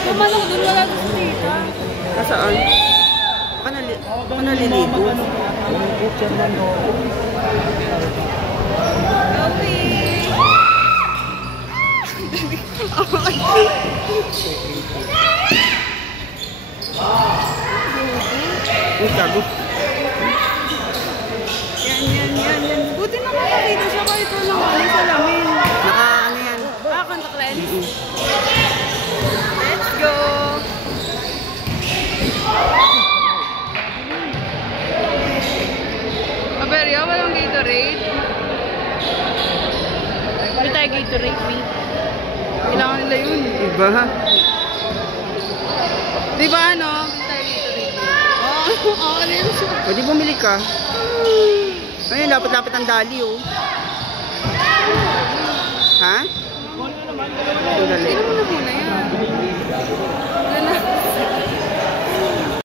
Kuman ako dun, wala gusto dito. Saan? Naliligo? Uy, gago. Yan. Buti na makakita siya kahit walang ano sa lamin. Ano yan? Contact lens. Let's go! Aberya, walang Gatorade. Hindi tayo Gatorade, B. Kailangan nila yun. Iba ha? Diba ano? Hindi tayo Gatorade. Oo, ano yun siya? Pwede bumili ka. Ayun, lapit-lapit ang dali oh. Ha? Ito dali.